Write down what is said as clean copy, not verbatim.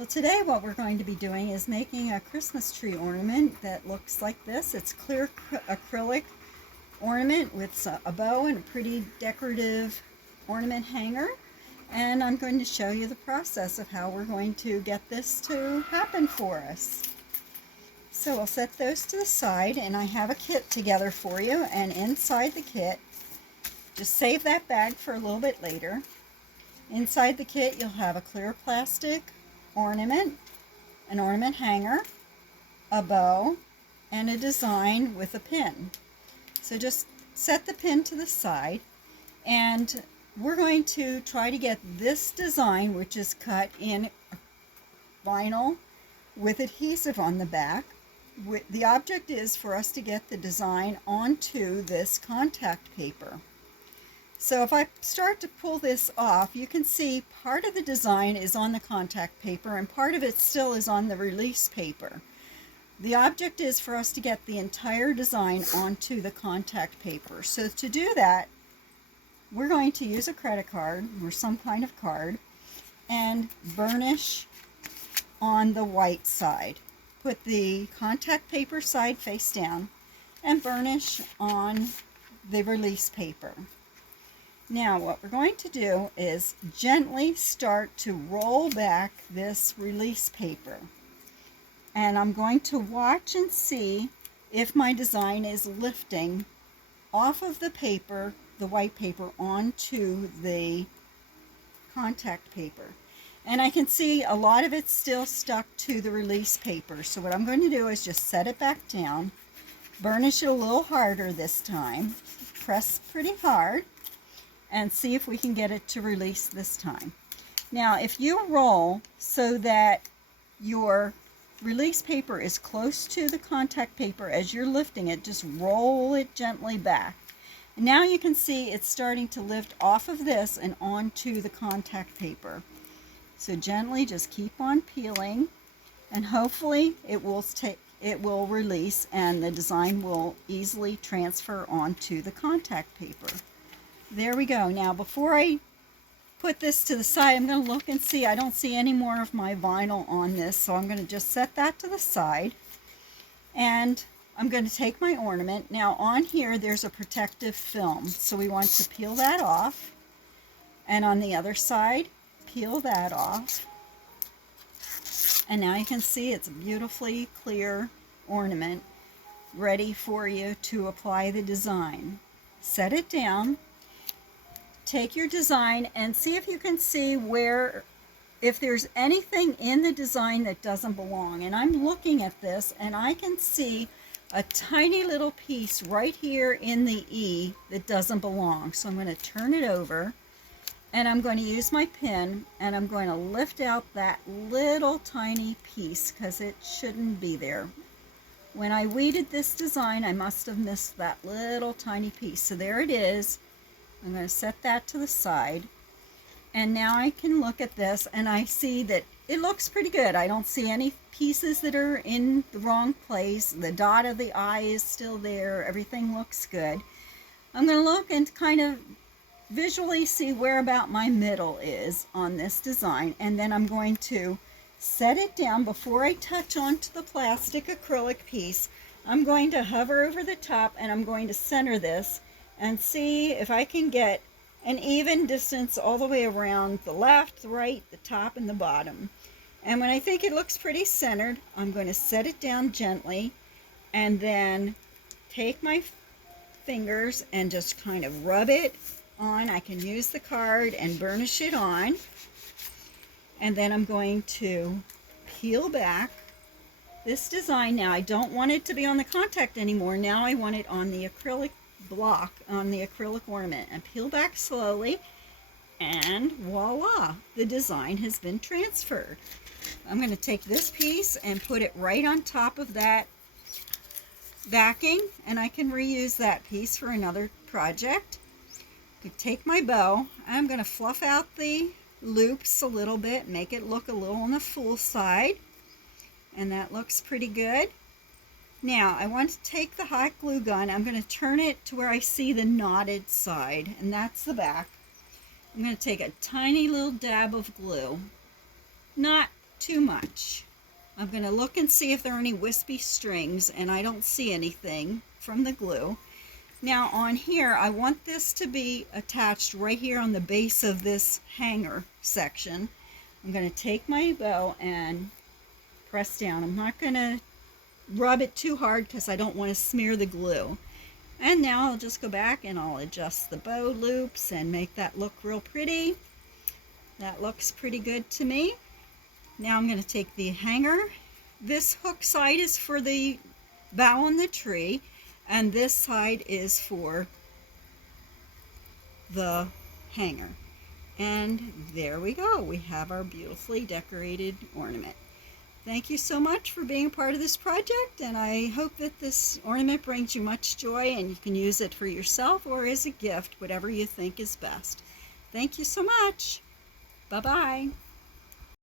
Well, today what we're going to be doing is making a Christmas tree ornament that looks like this. It's clear acrylic ornament with a bow and a pretty decorative ornament hanger. And I'm going to show you the process of how we're going to get this to happen for us. So I'll set those to the side, and I have a kit together for you, and inside the kit, just save that bag for a little bit later. Inside the kit you'll have a clear plastic ornament, an ornament hanger, a bow, and a design with a pin. So just set the pin to the side, and we're going to try to get this design, which is cut in vinyl with adhesive on the back. The object is for us to get the design onto this contact paper. So if I start to pull this off, you can see part of the design is on the contact paper and part of it still is on the release paper. The object is for us to get the entire design onto the contact paper. So to do that, we're going to use a credit card or some kind of card and burnish on the white side. Put the contact paper side face down and burnish on the release paper. Now what we're going to do is gently start to roll back this release paper. And I'm going to watch and see if my design is lifting off of the paper, the white paper, onto the contact paper. And I can see a lot of it's still stuck to the release paper. So what I'm going to do is just set it back down, burnish it a little harder this time, press pretty hard, and see if we can get it to release this time. Now if you roll so that your release paper is close to the contact paper as you're lifting it, just roll it gently back. And now you can see it's starting to lift off of this and onto the contact paper. So gently just keep on peeling, and hopefully it will release and the design will easily transfer onto the contact paper. There we go. Now before I put this to the side, I'm going to look and see. I don't see any more of my vinyl on this, so I'm going to just set that to the side. And I'm going to take my ornament. Now on here there's a protective film, so we want to peel that off. And on the other side, peel that off. And now you can see it's a beautifully clear ornament ready for you to apply the design. Set it down. Take your design and see if you can see if there's anything in the design that doesn't belong. And I'm looking at this and I can see a tiny little piece right here in the E that doesn't belong. So I'm going to turn it over and I'm going to use my pin and I'm going to lift out that little tiny piece because it shouldn't be there. When I weeded this design, I must have missed that little tiny piece. So there it is. I'm going to set that to the side, and now I can look at this and I see that it looks pretty good. I don't see any pieces that are in the wrong place. The dot of the I is still there. Everything looks good. I'm going to look and kind of visually see where about my middle is on this design, and then I'm going to set it down before I touch onto the plastic acrylic piece. I'm going to hover over the top and I'm going to center this and see if I can get an even distance all the way around the left, the right, the top, and the bottom. And when I think it looks pretty centered, I'm going to set it down gently and then take my fingers and just kind of rub it on. I can use the card and burnish it on. And then I'm going to peel back this design. Now I don't want it to be on the contact anymore. Now I want it on the acrylic block, on the acrylic ornament, and peel back slowly, and voila, the design has been transferred. I'm going to take this piece and put it right on top of that backing, and I can reuse that piece for another project. I could take my bow. I'm going to fluff out the loops a little bit, make it look a little on the full side, and that looks pretty good. Now I want to take the hot glue gun. I'm going to turn it to where I see the knotted side, and that's the back. I'm going to take a tiny little dab of glue, not too much. I'm going to look and see if there are any wispy strings, and I don't see anything from the glue. Now on here, I want this to be attached right here on the base of this hanger section. I'm going to take my bow and press down. I'm not going to rub it too hard because I don't want to smear the glue. And now I'll just go back and I'll adjust the bow loops and make that look real pretty. That looks pretty good to me. Now I'm going to take the hanger. This hook side is for the bough on the tree, and this side is for the hanger. And there we go. We have our beautifully decorated ornament. Thank you so much for being a part of this project, and I hope that this ornament brings you much joy and you can use it for yourself or as a gift, whatever you think is best. Thank you so much. Bye-bye.